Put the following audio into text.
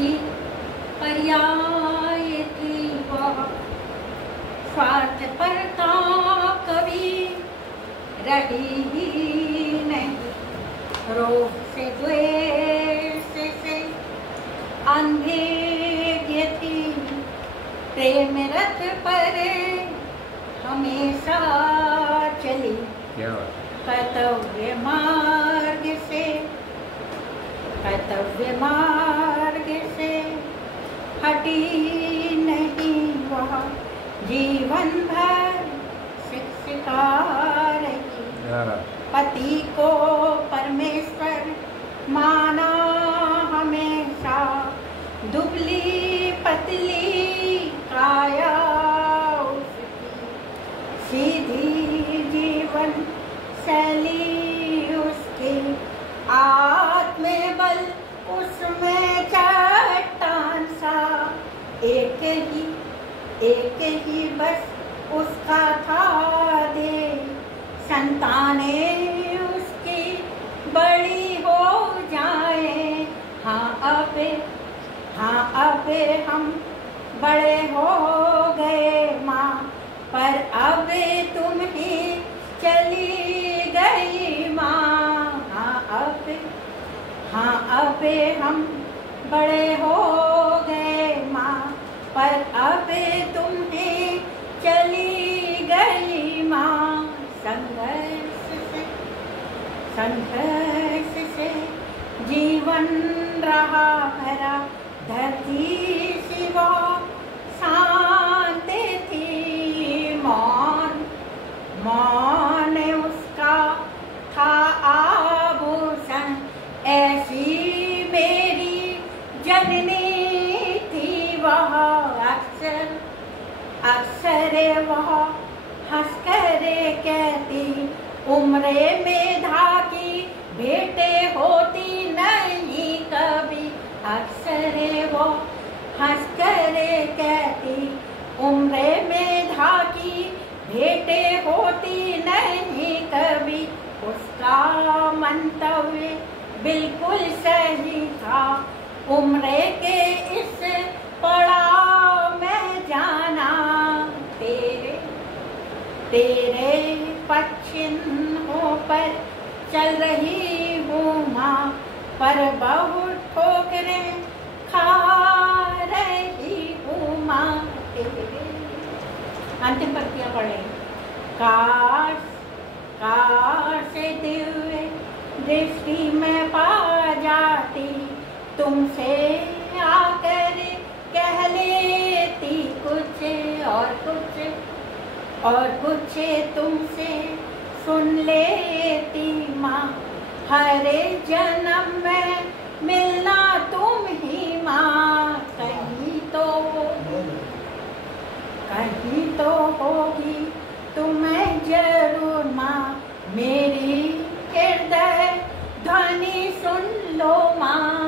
ही पर्याय थी वह, स्वार्थ परता कभी रही ही नहीं। रोष से द्वेष से अंधेर थी, प्रेम रथ पर हमेशा चली। कर्तव्य मार्ग से हटी नहीं वह, जीवन भर शिक्षिका रही। पति को परमेश्वर माना हमेशा, दुबली पतली काया उसकी, सीधी जीवन शैली उसकी, आत्मबल उसमें चट्टान सा। एक ही बस उसका था दे, संतानें उसकी बड़ी हो जाए। हाँ अब हम बड़े हो गए माँ, पर अब तुम ही चली गई माँ। हाँ अब हम बड़े हो गए माँ, पर अब तुम ही चली गई माँ। संघर्ष से जीवन रहा भरा, धरती शिवा शांत थी। मौन उसका था आभूषण, ऐसी मेरी जननी थी वह। अक्सर वह हंसकर कहती, उम्रे में धाकी भेंटे होती नहीं कभी। अक्सर वो हंसकर कहती, उम्रे में धाकी भेंटे होती नहीं कभी। उसका मंतव्य बिल्कुल सही था, उम्रे के इस पड़ाव में जाना। तेरे पश्चिमों पर चल रही हूँ माँ, पर बहुत ठोकरें खा रही हूँ माँ तेरे। अंतिम पंक्तियाँ पढ़े। काश दिव्य दृष्टि में पा जाती, तुमसे आकर कह लेती कुछ और कुछ तुमसे सुन लेती माँ। हर जन्म में मिलना तुम ही माँ, कहीं तो होगी तुम्हें जरूर माँ। मेरी हृदय ध्वनि सुन लो माँ।